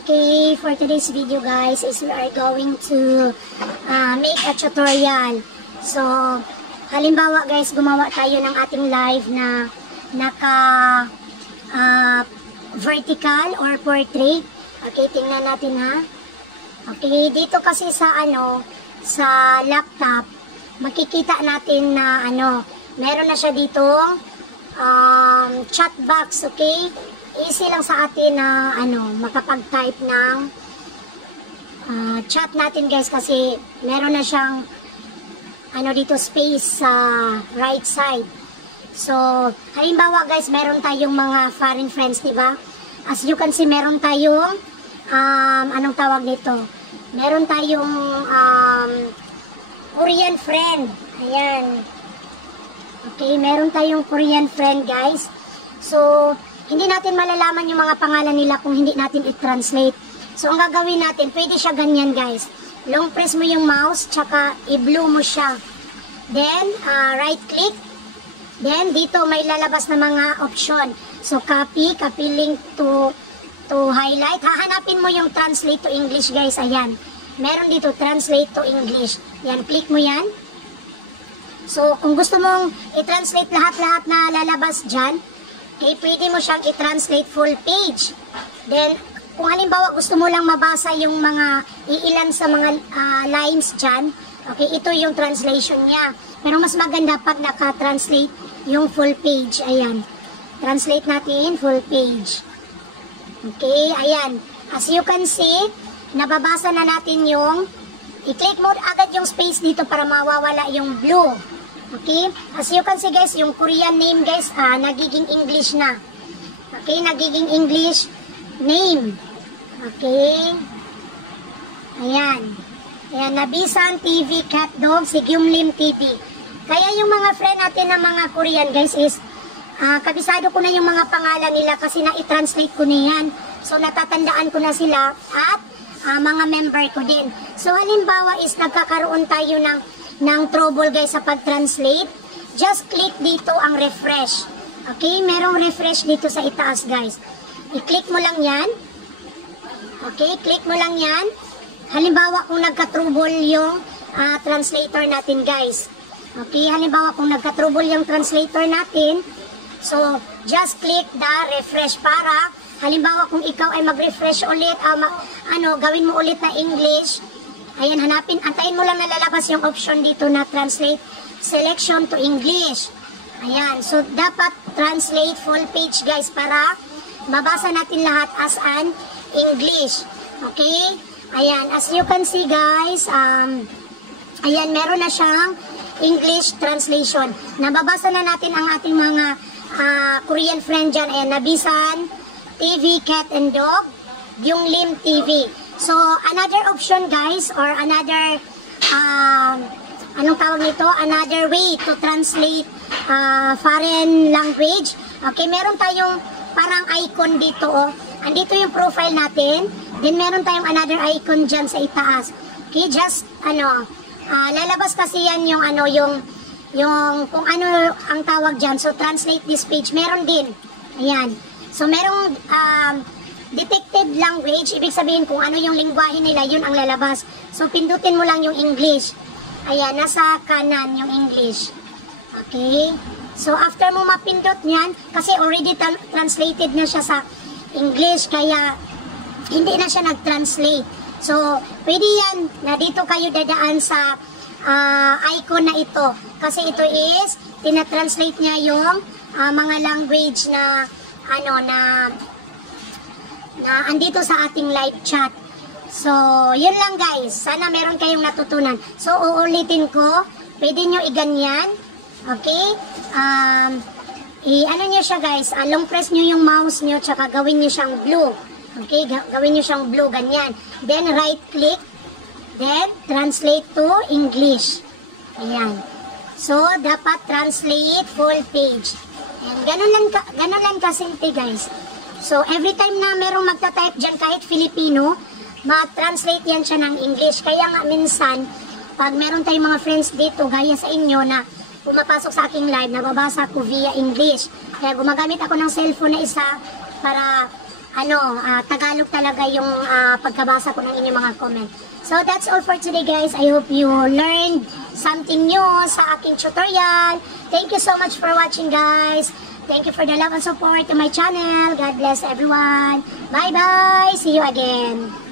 Okay, for today's video guys is we are going to make a tutorial. So, halimbawa guys, gumawa tayo ng ating live na naka vertical or portrait. Okay, tingnan natin ha. Okay, dito kasi sa sa laptop, makikita natin na meron na siya ditong chat box, okay? Easy lang sa atin na makapag-type ng chat natin guys kasi meron na siyang dito space sa right side. So, halimbawa guys, meron tayong mga foreign friends, diba? As you can see, meron tayong anong tawag nito? Meron tayong Korean friend. Ayan. Okay, meron tayong Korean friend guys. So, hindi natin malalaman yung mga pangalan nila kung hindi natin i-translate. So, ang gagawin natin, pwede siya ganyan guys. Long press mo yung mouse, tsaka i-blue mo siya. Then, right click. Then, dito may lalabas na mga option. So, copy link to highlight. Hahanapin mo yung translate to English guys. Ayan. Meron dito, translate to English. Yan, click mo yan. So, kung gusto mong i-translate lahat-lahat na lalabas dyan, okay, pwede mo siyang i-translate full page. Then, kung halimbawa gusto mo lang mabasa yung mga iilan sa mga lines dyan, okay, ito yung translation niya. Pero mas maganda pag naka-translate yung full page. Ayan. Translate natin full page. Okay, ayan. As you can see, nababasa na natin yung, i-click mo agad yung space dito para mawawala yung blue. Okay? As you can see guys, yung Korean name guys, nagiging English na. Okay? Nagiging English name. Okay? Ayan. Ayan, Nabisan TV, Cat Dog, Sigyumlim TV. Kaya yung mga friend natin na mga Korean guys is, kabisado ko na yung mga pangalan nila kasi na-i-translate ko na yan. So, natatandaan ko na sila at mga member ko din. So, halimbawa is nagkakaroon tayo ng trouble guys sa pag-translate, just click dito ang refresh. Okay, merong refresh dito sa itaas guys. I-click mo lang yan. Okay, click mo lang yan. Halimbawa kung nagka-trouble yung translator natin guys. Okay, halimbawa kung nagka-trouble yung translator natin, so just click the refresh para halimbawa kung ikaw ay mag-refresh ulit, gawin mo ulit na English. Ayan, hanapin, antayin mo lang na lalabas yung option dito na translate selection to English. Ayan, so dapat translate full page guys para mabasa natin lahat as an English. Okay? Ayan, as you can see guys, ayan, meron na siyang English translation. Nababasa na natin ang ating mga Korean friend dyan. Ayan, Nabisan TV, Cat and Dog, Gyunglim TV. So, another option guys, or another, anong tawag nito? Another way to translate foreign language. Okay, meron tayong parang icon dito, oh. Andito yung profile natin. Then, meron tayong another icon dyan sa itaas. Okay, just, lalabas kasi yan yung, yung kung ano ang tawag dyan. So, translate this page. Meron din. Ayan. So, merong, detected language, ibig sabihin kung ano yung lingwahe nila, yun ang lalabas. So, pindutin mo lang yung English. Ayan, nasa kanan yung English. Okay? So, after mo mapindot niyan, kasi already translated na siya sa English, kaya hindi na siya nag-translate. So, pwede yan na dito kayo dadaan sa icon na ito. Kasi ito is, tinatranslate niya yung mga language na, na andito sa ating live chat. So, yun lang guys. Sana meron kayong natutunan. So, uulitin ko. Pwede nyo iganyan. Okay? Ano nyo siya guys. Long press nyo yung mouse nyo tsaka gawin nyo siyang blue. Okay? Gawin nyo siyang blue. Ganyan. Then, right click. Then, translate to English. Ayan. So, dapat translate full page. Ayan. Ganun lang kasimple guys. So, every time na merong magta-type dyan, kahit Filipino, ma-translate yan siya ng English. Kaya nga minsan, pag meron tayong mga friends dito, gaya sa inyo, na pumapasok sa aking live, nababasa ko via English. Kaya gumagamit ako ng cellphone na isa para Tagalog talaga yung pagkabasa ko ng inyong mga comment. So that's all for today guys. I hope you learned something new sa aking tutorial. Thank you so much for watching guys. Thank you for the love and support to my channel. God bless everyone. Bye bye. See you again.